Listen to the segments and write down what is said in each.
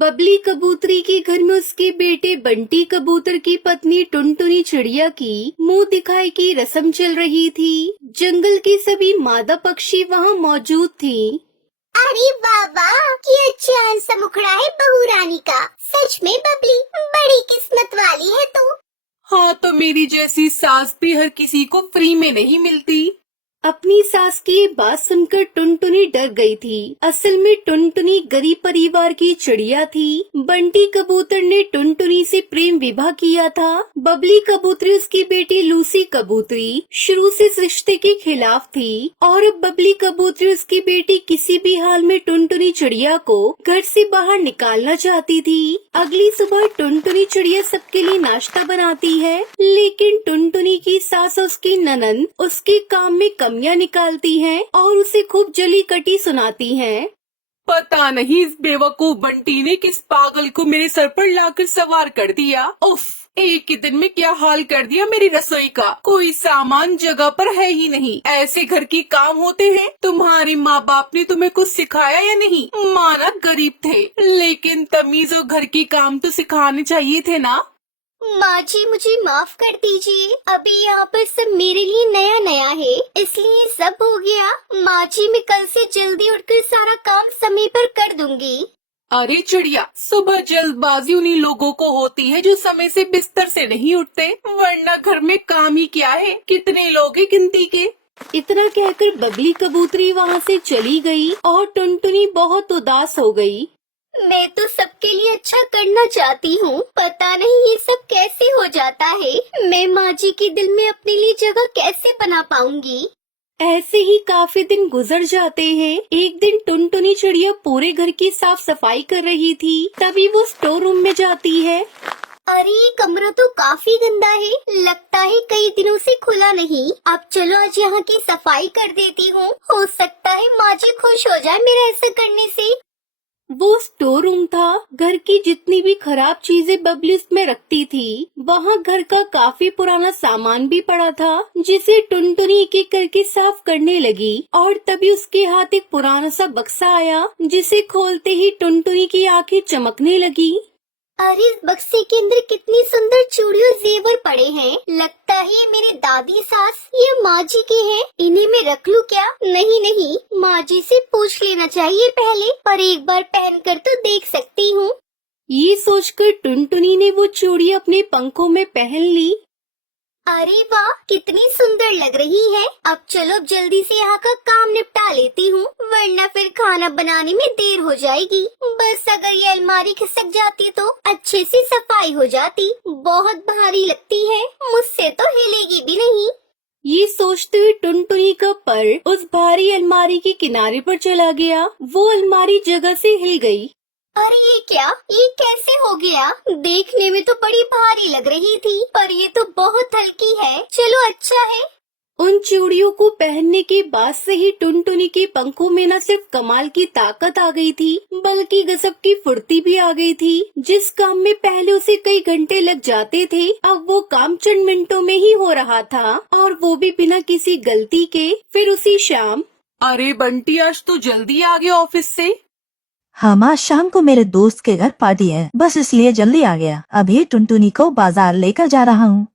बबली कबूतरी के घर में उसके बेटे बंटी कबूतर की पत्नी टुनटुनी चिड़िया की मुंह दिखाई की रस्म चल रही थी। जंगल के सभी मादा पक्षी वहाँ मौजूद थी। अरे वाह वाह, ये चांद सा मुखड़ा है बहू रानी का। सच में बबली बड़ी किस्मत वाली है तू। हाँ, तो मेरी जैसी सास भी हर किसी को फ्री में नहीं मिलती। अपनी सास की ये बात सुनकर टुनटुनी डर गई थी। असल में टुनटुनी गरीब परिवार की चिड़िया थी। बंटी कबूतर ने टुनटुनी से प्रेम विवाह किया था। बबली कबूतरी उसकी बेटी लूसी कबूतरी शुरू से इस रिश्ते के खिलाफ थी और अब बबली कबूतरी उसकी बेटी किसी भी हाल में टुनटुनी चिड़िया को घर से बाहर निकालना चाहती थी। अगली सुबह टुनटुनी चिड़िया सबके लिए नाश्ता बनाती है, लेकिन टुनटुनी की सास और उसकी ननद उसके काम में कमियां निकालती हैं और उसे खूब जली कटी सुनाती हैं। पता नहीं इस बेवकूफ बंटी ने किस पागल को मेरे सर पर लाकर सवार कर दिया। उफ, एक ही दिन में क्या हाल कर दिया मेरी रसोई का। कोई सामान जगह पर है ही नहीं। ऐसे घर की काम होते हैं? तुम्हारे माँ बाप ने तुम्हें कुछ सिखाया या नहीं? माना गरीब थे, लेकिन तमीज और घर की काम तो सिखाने चाहिए थे ना। माँ जी मुझे माफ कर दीजिए, अभी यहाँ पर सब मेरे लिए नया नया है, इसलिए सब हो गया। माँ जी मैं कल से जल्दी उठकर सारा काम समय पर कर दूंगी। अरे चिड़िया, सुबह जल्दबाजी उन्हीं लोगों को होती है जो समय से बिस्तर से नहीं उठते, वरना घर में काम ही क्या है। कितने लोग हैं गिनती के। इतना कहकर बबली कबूतरी वहाँ से चली गई और टुनटुनी बहुत उदास हो गई। मैं तो सबके लिए अच्छा करना चाहती हूँ, पता नहीं ये सब कैसे हो जाता है। मैं माँ जी के दिल में अपने लिए जगह कैसे बना पाऊंगी। ऐसे ही काफी दिन गुजर जाते हैं। एक दिन टुनटुनी चिड़िया पूरे घर की साफ सफाई कर रही थी, तभी वो स्टोर रूम में जाती है। अरे ये कमरा तो काफी गंदा है, लगता है कई दिनों से खुला नहीं। अब चलो आज यहाँ की सफाई कर देती हूँ, हो सकता है माँ जी खुश हो जाए मेरे ऐसा करने से। वो स्टोर रूम था। घर की जितनी भी खराब चीजें बबली उसमें रखती थी, वहाँ घर का काफी पुराना सामान भी पड़ा था, जिसे टुनटुनी एक एक करके साफ करने लगी। और तभी उसके हाथ एक पुराना सा बक्सा आया, जिसे खोलते ही टुनटुनी की आंखें चमकने लगी। अरे इस बक्से के अंदर कितनी सुंदर चूड़ी और जेवर पड़े हैं। लगता है ये मेरी दादी सास या माँ जी के हैं। इन्हें मैं रख लूं क्या? नहीं नहीं, माँ जी से पूछ लेना चाहिए पहले, पर एक बार पहनकर तो देख सकती हूँ। ये सोचकर टुनटुनी ने वो चूड़ी अपने पंखों में पहन ली। अरे वाह, कितनी सुंदर लग रही है। अब चलो जल्दी से यहाँ का काम निपटा लेती हूँ, वरना फिर खाना बनाने में देर हो जाएगी। बस अगर ये अलमारी खिसक जाती तो अच्छे से सफाई हो जाती। बहुत भारी लगती है, मुझसे तो हिलेगी भी नहीं। ये सोचते हुए टुनटुनी का पर उस भारी अलमारी के किनारे पर चला गया। वो अलमारी जगह से हिल गई। अरे ये क्या, ये कैसे हो गया? देखने में तो बड़ी भारी लग रही थी, पर ये तो बहुत हल्की है। चलो अच्छा है। उन चूड़ियों को पहनने के बाद से ही टुनटुनी के पंखों में न सिर्फ कमाल की ताकत आ गई थी, बल्कि गजब की फुर्ती भी आ गई थी। जिस काम में पहले उसे कई घंटे लग जाते थे, अब वो काम चंद मिनटों में ही हो रहा था, और वो भी बिना किसी गलती के। फिर उसी शाम। अरे बंटी, आज तो जल्दी आ गया ऑफिस से। हम आज शाम को मेरे दोस्त के घर पार्टी है, बस इसलिए जल्दी आ गया। अभी टुनटुनी को बाजार लेकर जा रहा हूँ।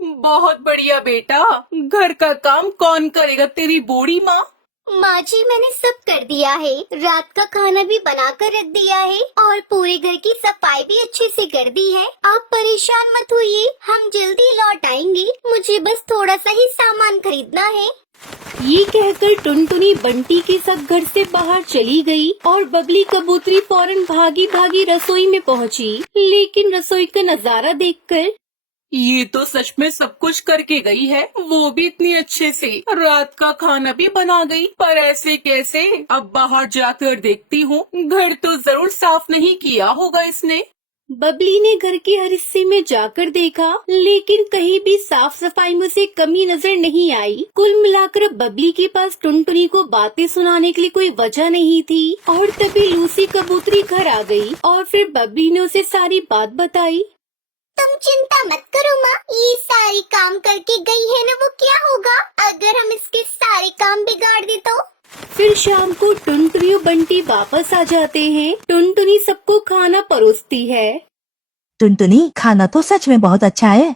बहुत बढ़िया बेटा, घर का काम कौन करेगा, तेरी बूढ़ी माँ? माँ जी मैंने सब कर दिया है, रात का खाना भी बनाकर रख दिया है और पूरे घर की सफाई भी अच्छे से कर दी है। आप परेशान मत होइए, हम जल्दी लौट आएंगे। मुझे बस थोड़ा सा ही सामान खरीदना है। ये कहकर टुनटुनी बंटी के साथ घर से बाहर चली गई और बबली कबूतरी फौरन भागी भागी रसोई में पहुंची। लेकिन रसोई का नजारा देखकर ये तो सच में सब कुछ करके गई है, वो भी इतनी अच्छे से। रात का खाना भी बना गई, पर ऐसे कैसे? अब बाहर जाकर देखती हूँ, घर तो जरूर साफ नहीं किया होगा इसने। बबली ने घर के हर हिस्से में जाकर देखा, लेकिन कहीं भी साफ सफाई में से कमी नजर नहीं आई। कुल मिलाकर बबली के पास टुनटुनी को बातें सुनाने के लिए कोई वजह नहीं थी। और तभी लूसी कबूतरी घर आ गई और फिर बबली ने उसे सारी बात बताई। तुम चिंता मत करो माँ, ये सारी काम करके गई है ना, वो क्या होगा अगर हम इसके सारे काम बिगाड़ दे तो? फिर शाम को टुनटुनी और बंटी वापस आ जाते हैं। टुनटुनी सबको खाना परोसती है। टुनटुनी, खाना तो सच में बहुत अच्छा है।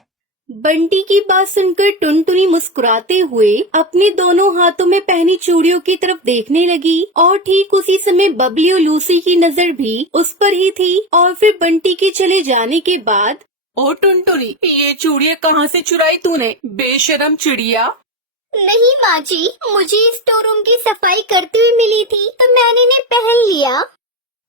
बंटी की बात सुनकर टुनटुनी मुस्कुराते हुए अपने दोनों हाथों में पहनी चूड़ियों की तरफ देखने लगी और ठीक उसी समय बबली और लूसी की नजर भी उस पर ही थी। और फिर बंटी के चले जाने के बाद ओ टुनटुनी, ये चूड़ियाँ कहाँ से चुराई तूने, बेशरम चिड़िया। नहीं माँ जी, मुझे स्टोर रूम की सफाई करते हुए मिली थी तो मैंने इन्हें पहन लिया।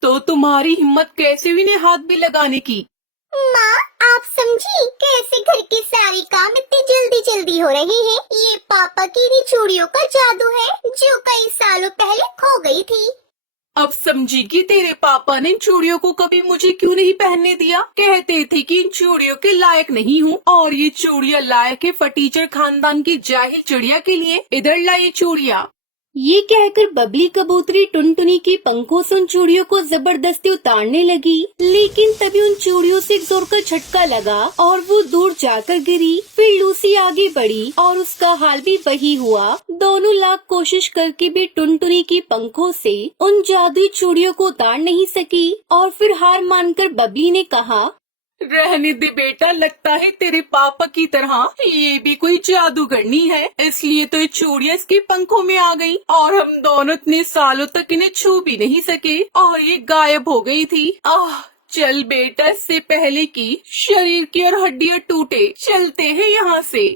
तो तुम्हारी हिम्मत कैसे हुई इन्हें हाथ भी लगाने की। माँ, आप समझी कैसे घर के सारे काम इतनी जल्दी जल्दी हो रहे हैं। ये पापा की इन्हीं चूड़ियों का जादू है जो कई सालों पहले खो गई थी। अब समझी कि तेरे पापा ने इन चूड़ियों को कभी मुझे क्यों नहीं पहनने दिया। कहते थे कि इन चूड़ियों के लायक नहीं हूँ, और ये चूड़ियाँ लायक है फटीचर खानदान की जाहिल चिड़िया के लिए। इधर ला ये चूड़ियाँ। ये कहकर बबली कबूतरी टुनटुनी के पंखों से उन चूड़ियों को जबरदस्ती उतारने लगी, लेकिन तभी उन चूड़ियों से एक जोर का झटका लगा और वो दूर जाकर गिरी। फिर लूसी आगे बढ़ी और उसका हाल भी वही हुआ। दोनों लाख कोशिश करके भी टुनटुनी के पंखों से उन जादुई चूड़ियों को उतार नहीं सकी। और फिर हार मानकर बबली ने कहा, रहने दे बेटा, लगता है तेरे पापा की तरह ये भी कोई जादूगरनी है, इसलिए तो ये चूड़ियाँ इसके पंखों में आ गई और हम दोनों इतने सालों तक इन्हें छू भी नहीं सके और ये गायब हो गई थी। चल बेटा, इससे पहले कि शरीर की और हड्डियाँ टूटे, चलते हैं यहाँ से।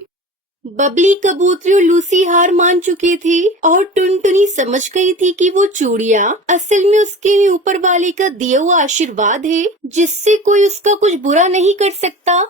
बबली कबूतरी और लूसी हार मान चुकी थी और टुनटुनी समझ गई थी कि वो चूड़ियाँ असल में उसके ऊपर वाले का दिया हुआ आशीर्वाद है, जिससे कोई उसका कुछ बुरा नहीं कर सकता।